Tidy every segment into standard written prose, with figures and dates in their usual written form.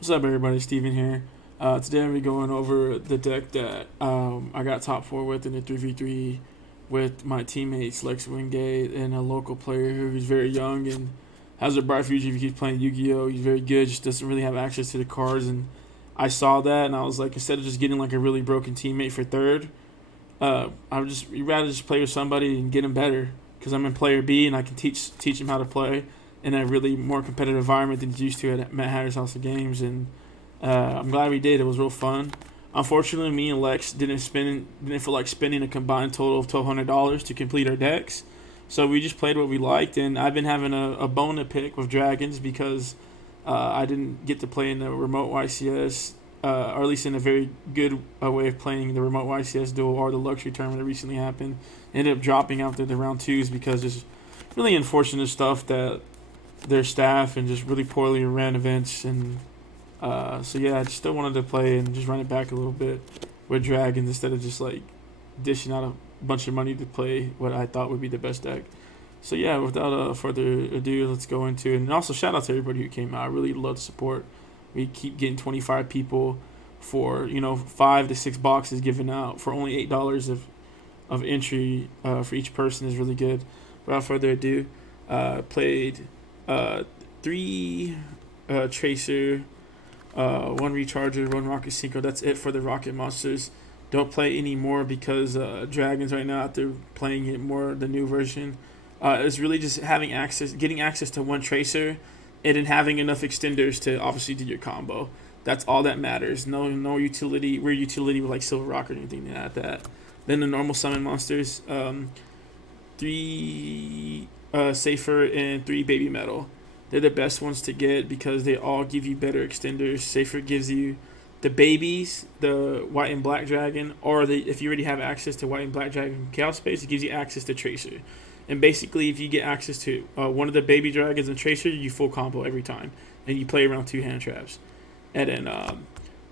What's up, everybody? Steven here. Today I'm going to be going over the deck that I got top four with in the 3v3 with my teammates Lex Wingate and a local player who's very young and has a bright future if he keeps playing Yu-Gi-Oh! He's very good, just doesn't really have access to the cards. And I saw that and I was like, instead of just getting like a really broken teammate for third, I would just you'd rather just play with somebody and get him better because I'm in player B and I can teach him how to play in a really more competitive environment than he's used to at Matt Hatter's House of Games. And I'm glad we did. It was real fun. Unfortunately, me and Lex didn't feel like spending a combined total of $1,200 to complete our decks. So we just played what we liked, and I've been having a bone to pick with Dragons because I didn't get to play in the remote YCS, or at least in a very good way of playing the remote YCS duel or the luxury tournament that recently happened. Ended up dropping after the round twos because there's really unfortunate stuff that their staff and just really poorly ran events. And so yeah, I just still wanted to play and just run it back a little bit with Dragons instead of just like dishing out a bunch of money to play what I thought would be the best deck. So yeah, without further ado, let's go into it. And also shout out to everybody who came out. I really love the support. We keep getting 25 people for 5 to 6 boxes given out for only $8 of entry for each person is really good. Without further ado, played three Tracer, one Recharger, one Rocket Synchro. That's it for the Rocket Monsters. Don't play anymore because Dragons right now out there playing it more, the new version. It's really just getting access to one Tracer, and then having enough extenders to obviously do your combo. That's all that matters. No utility, weird utility with like Silver Rock or anything like that. Then the normal summon monsters, three Safer and three Baby Metal. They're the best ones to get because they all give you better extenders. Safer gives you the babies, the white and black dragon, or if you already have access to white and black dragon from Chaos Space, it gives you access to Tracer. And basically, if you get access to one of the baby dragons and Tracer, you full combo every time, and you play around 2 hand traps. And then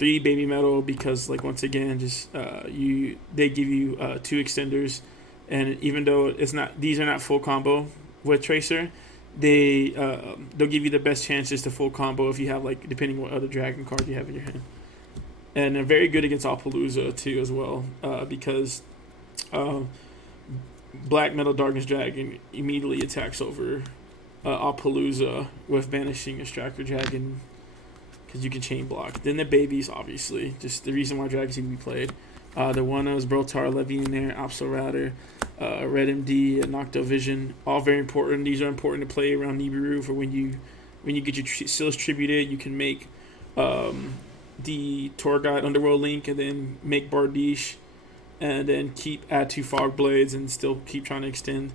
3 Baby Metal because, like, once again, just they give you 2 extenders, and even though these are not full combo with Tracer, they'll give you the best chances to full combo if you have, like, depending on what other dragon card you have in your hand. And they're very good against Alpalooza too as well, because Black Metal Darkness Dragon immediately attacks over Alpalooza with banishing a Striker Dragon because you can chain block. Then the babies, obviously, just the reason why dragons need to be played. The one that was Brotar, Levy in there, Opso Router, Red MD, and Nocto Vision, all very important. These are important to play around Nibiru for when you get your seals tributed, you can make the Tour Guide Underworld Link and then make Bardiche and then add 2 Fog Blades and still keep trying to extend.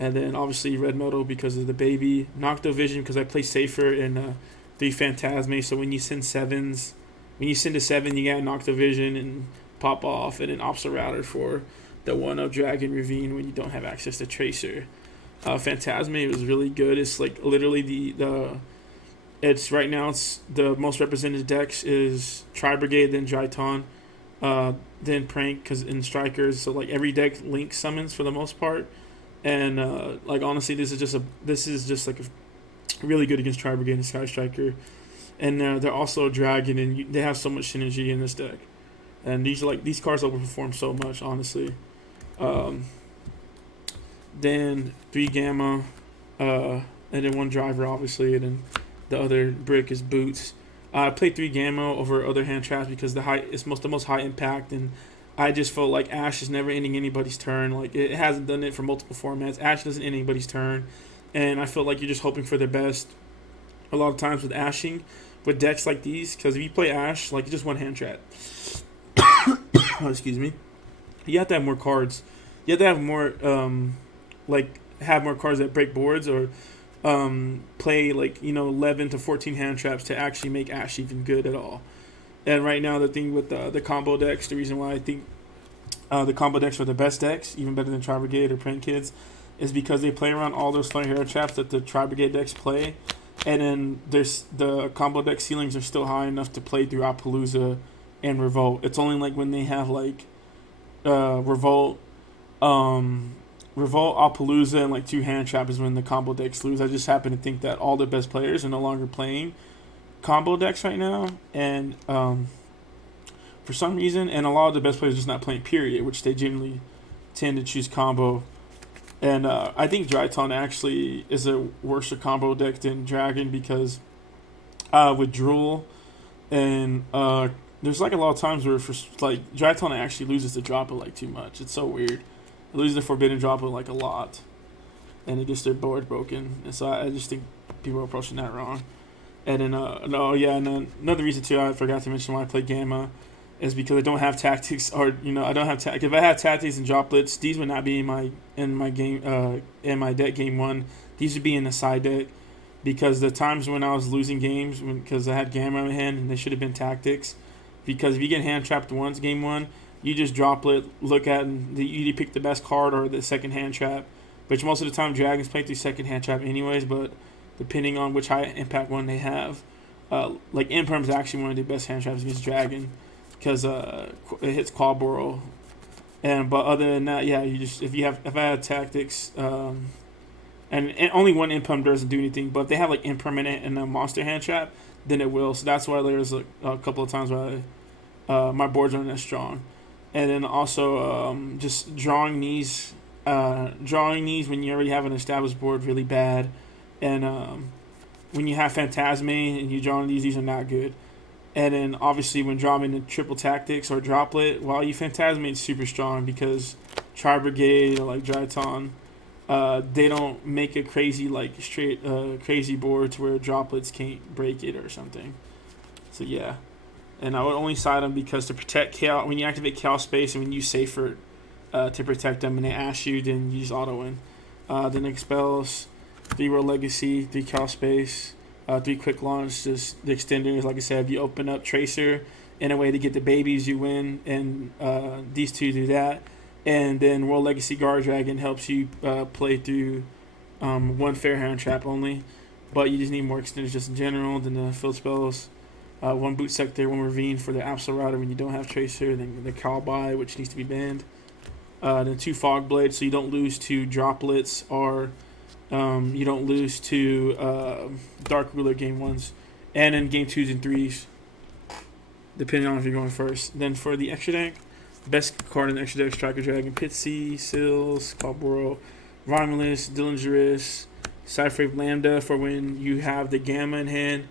And then obviously Red Metal because of the baby. Nocto Vision because I play Safer in 3 Phantasme, so when you send a 7, you got Nocto Vision and pop off, and then Opsa Router for the one of Dragon Ravine when you don't have access to Tracer. Phantasme was really good. It's like literally it's right now it's the most represented decks is Tri Brigade, then Dryton, then Prank because in Strikers, so like every deck Link summons for the most part. And like honestly, this is just like a really good against Tri Brigade and Sky Striker. And they're also a dragon, and they have so much synergy in this deck. And these cards overperform so much, honestly. Then 3 Gamma, and then 1 Driver, obviously, and then the other brick is Boots. I played 3 Gamma over other hand traps because it's the most high impact, and I just felt like Ash is never ending anybody's turn. Like it hasn't done it for multiple formats. Ash doesn't end anybody's turn, and I feel like you're just hoping for the best. A lot of times with ashing, with decks like these, because if you play Ash, like it's just 1 hand trap. Oh, excuse me. You have to have more cards. You have to have more, have more cards that break boards or play 11 to 14 hand traps to actually make Ash even good at all. And right now, the thing with the combo decks, the reason why I think the combo decks are the best decks, even better than Tri Brigade or Prank Kids, is because they play around all those Flare Hero traps that the Tri Brigade decks play. And then the combo deck ceilings are still high enough to play through Alpalooza and Revolt. It's only like when they have like Revolt, Alpalooza, and like 2 hand trap is when the combo decks lose. I just happen to think that all the best players are no longer playing combo decks right now, and for some reason, and a lot of the best players are just not playing period, which they generally tend to choose combo. And I think Dryton actually is a worse combo deck than Dragon because with Drool and there's like a lot of times where for like Dryton actually loses the drop like too much. It's so weird. It loses the forbidden drop like a lot, and it gets their board broken. And so I just think people are approaching that wrong. And then and then another reason too I forgot to mention why I play Gamma is because I don't have tactics or I don't have if I had tactics and droplets, these would not be in my game in my deck game one. These would be in the side deck because the times when I was losing games because I had Gamma in my hand and they should have been tactics. Because if you get hand trapped once game one, you just droplet, look at and you either pick the best card or the second hand trap. Which most of the time Dragons play through second hand trap anyways, but depending on which high impact one they have, like Imperm is actually one of the best hand traps against Dragon because it hits Quaboro. But other than that, yeah, you just if I had tactics, and only one Imperm doesn't do anything, but if they have like Impermanent and a monster hand trap, then it will. So that's why there's a couple of times where my boards aren't as strong, and then also just drawing these when you already have an established board really bad, and when you have Phantasme and you draw these are not good. And then obviously when dropping the triple tactics or droplet, while you Phantasmate is super strong because Tri Brigade or like Dryton, they don't make a crazy like straight crazy board to where droplets can't break it or something. So yeah, and I would only side them because to protect Chaos when you activate Chaos Space and when you Safer to protect them and they ash you, then you just auto win. Then expels 3 World Legacy, 3 Chaos Space. 3 quick launch, just the extenders. Like I said, if you open up Tracer in a way to get the babies, you win. And these two do that. And then World Legacy Guard Dragon helps you play through 1 Fair Hand Trap only. But you just need more extenders just in general than the field spells. 1 Boot Sector, 1 Ravine for the Absol Router when you don't have Tracer. Then the Cowby, which needs to be banned. Then 2 Fog Blades, so you don't lose to droplets or... you don't lose to Dark Ruler game 1s and in game 2s and 3s depending on if you're going first. Then for the extra deck, best card in the extra deck, Striker Dragon, Pitsy, Sills, Quaboro, Romulus, Dillingerous, Cypher Lambda for when you have the Gamma in hand.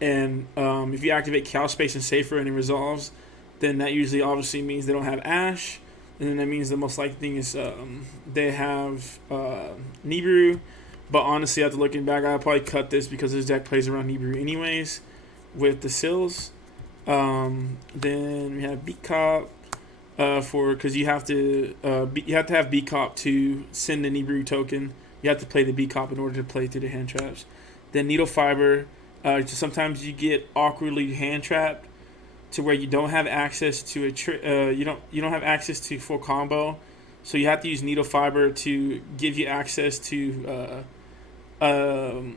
And if you activate Chaos Space and Safer and it resolves, then that usually obviously means they don't have Ash. And then that means the most likely thing is they have Nibiru. But honestly, after looking back, I'd probably cut this because this deck plays around Nibiru anyways with the Sills. Then we have Beat Cop because you have to have Beat Cop to send the Nibiru token. You have to play the Beat Cop in order to play through the hand traps. Then Needle Fiber. Sometimes you get awkwardly hand trapped to where you don't have access to you don't have access to full combo, so you have to use Needle Fiber to give you access to the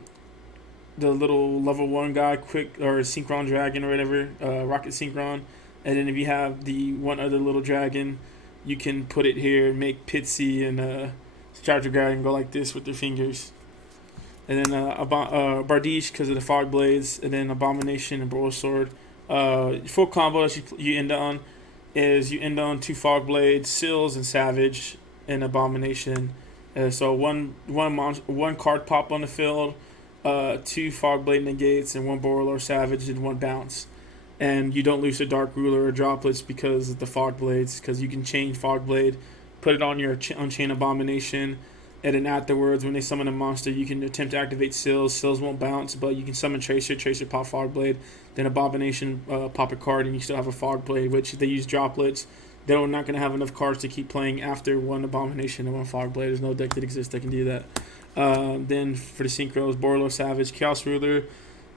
little level 1 guy, quick or Synchron Dragon or whatever, Rocket Synchron, and then if you have the one other little dragon, you can put it here and make Pitsy and Charger Dragon go like this with their fingers, and then Bardiche because of the Fog Blades, and then Abomination and Broil Sword. Full combo that you end on is you end on 2 Fog Blades, Sills, and Savage, and Abomination. So one card pop on the field, 2 Fog Blade negates, and 1 Borrelor Savage, and 1 bounce. And you don't lose to Dark Ruler or Droplets because of the Fog Blades, because you can chain Fog Blade, put it on your Unchain Abomination, and then afterwards, when they summon a monster, you can attempt to activate Sills. Sills won't bounce, but you can summon Tracer, Tracer pop Fog Blade, then Abomination pop a card, and you still have a Fog Blade, which they use droplets. They're not going to have enough cards to keep playing after 1 Abomination and 1 Fog Blade. There's no deck that exists that can do that. Then for the Synchros, Borrelor Savage, Chaos Ruler,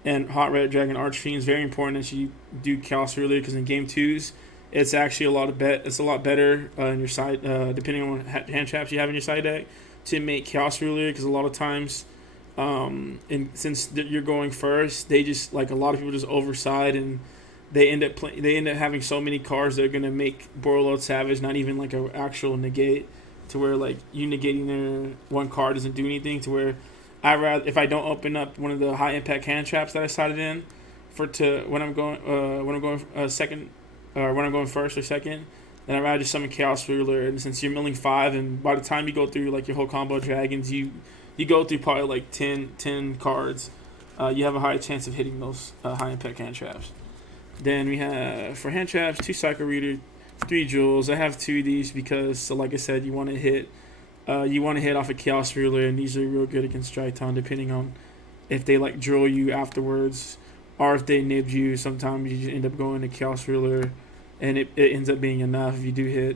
and Hot Red Dragon Archfiend. It's very important that you do Chaos Ruler because in game 2s, it's actually a lot better in your side, depending on what hand traps you have in your side deck, to make Chaos Ruler, because a lot of times, and since you're going first, they just like a lot of people just overside and they end up having so many cards that are gonna make Borrelor Savage not even like an actual negate, to where like you negating their 1 card doesn't do anything. To where I rather, if I don't open up one of the high impact hand traps that I sided in when I'm going second, or when I'm going first or second, then I'd rather just summon Chaos Ruler. And since you're milling 5, and by the time you go through like your whole combo of dragons, you go through probably like 10 cards. You have a high chance of hitting those high impact hand traps. Then we have for hand traps 2 Psycho Reader, 3 Jewels. I have 2 of these because, so like I said, you want to hit off a Chaos Ruler, and these are real good against Dryton, depending on if they like drill you afterwards, or if they nib you. Sometimes you end up going to Chaos Ruler, and it ends up being enough if you do hit.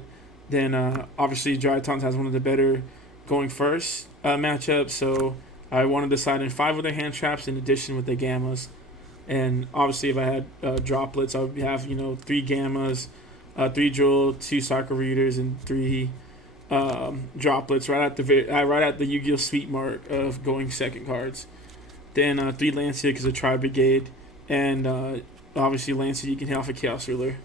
Then obviously Dryton has one of the better going first matchups, so I want to decide in 5 of their hand traps in addition with the gammas. And obviously if I had droplets, I would have 3 gammas, 3 Jewel, 2 Psycho Readers, and 3 droplets right at the Yu-Gi-Oh! Sweet mark of going second cards. Then 3 Lancia because of Tri Brigade, and obviously Lancia you can hit off a Chaos Ruler.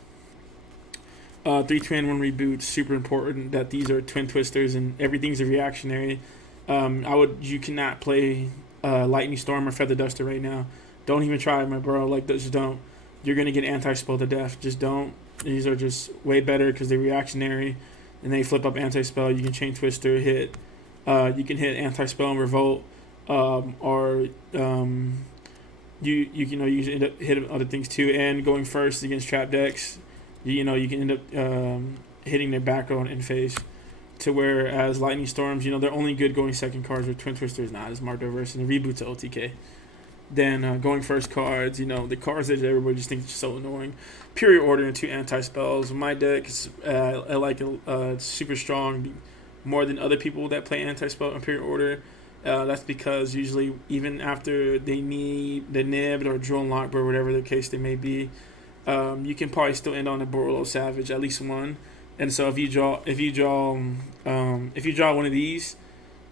3 Twin 1 Reboot, super important that these are Twin Twisters and everything's a reactionary. You cannot play Lightning Storm or Feather Duster right now. Don't even try it, my bro. Like, just don't. You're gonna get anti-spell to death. Just don't. These are just way better because they're reactionary, and they flip up anti-spell. You can Chain Twister, hit. You can hit anti-spell and Revolt, or you can end up hitting other things too. And going first against trap decks, you can end up hitting their back row in phase. To whereas Lightning Storms, they're only good going second cards, or Twin Twister is not, as Mark Diverse, and the reboots of OTK. Then going first cards, the cards that everybody just thinks are so annoying. Pure Order and 2 anti-spells. My deck, I like it super strong, more than other people that play anti-spell and Pure Order. That's because usually, even after they need the Nib or Drill and Lockbird, or whatever the case they may be, you can probably still end on a Borolo Savage, at least one. And so if you draw one of these,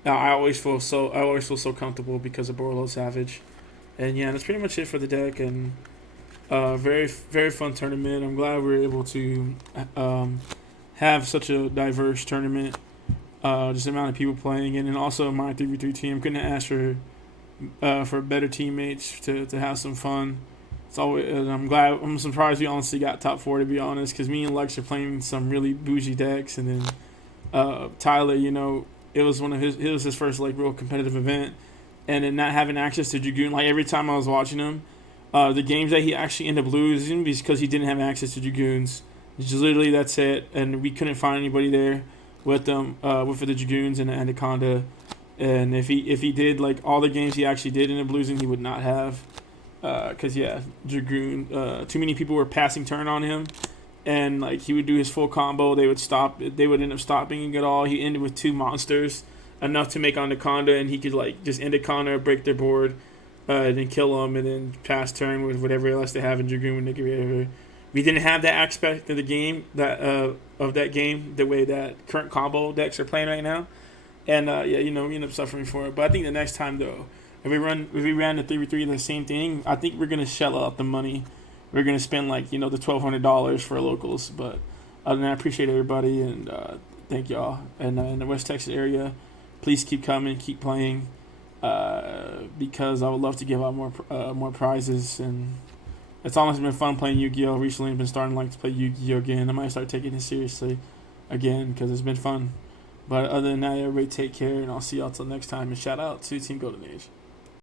I always feel so comfortable because of Borolo Savage. And yeah, that's pretty much it for the deck, and very, very fun tournament. I'm glad we were able to have such a diverse tournament, just the amount of people playing, and also my 3v3 team. Couldn't ask for better teammates to have some fun. It's always, I'm surprised we honestly got top 4, to be honest, because me and Lex are playing some really bougie decks, and then Tyler, it was his first real competitive event. And then not having access to Dragoon, every time I was watching him, the games that he actually ended up losing because he didn't have access to Dragoons. Just literally that's it, and we couldn't find anybody there with them with the Dragoons and the Anaconda. And if he did all the games he actually did end up losing, he would not have, because Dragoon. Too many people were passing turn on him, and he would do his full combo. They would end up stopping it all. He ended with 2 monsters. Enough to make Anaconda, and he could just end Anaconda, break their board, and then kill them, and then pass turn with whatever else they have in Dragoon when they get rid. We didn't have that aspect of the game of that game the way that current combo decks are playing right now, and we end up suffering for it. But I think the next time though, if we ran the 3v3 the same thing, I think we're gonna shell out the money. We're gonna spend the $1,200 for locals. But other than that, I appreciate everybody, and thank y'all. And in the West Texas area, please keep coming, keep playing, because I would love to give out more prizes. And it's honestly been fun playing Yu-Gi-Oh! Recently I've been starting to play Yu-Gi-Oh! Again. I might start taking it seriously again because it's been fun. But other than that, everybody take care, and I'll see y'all till next time. And shout out to Team Golden Age.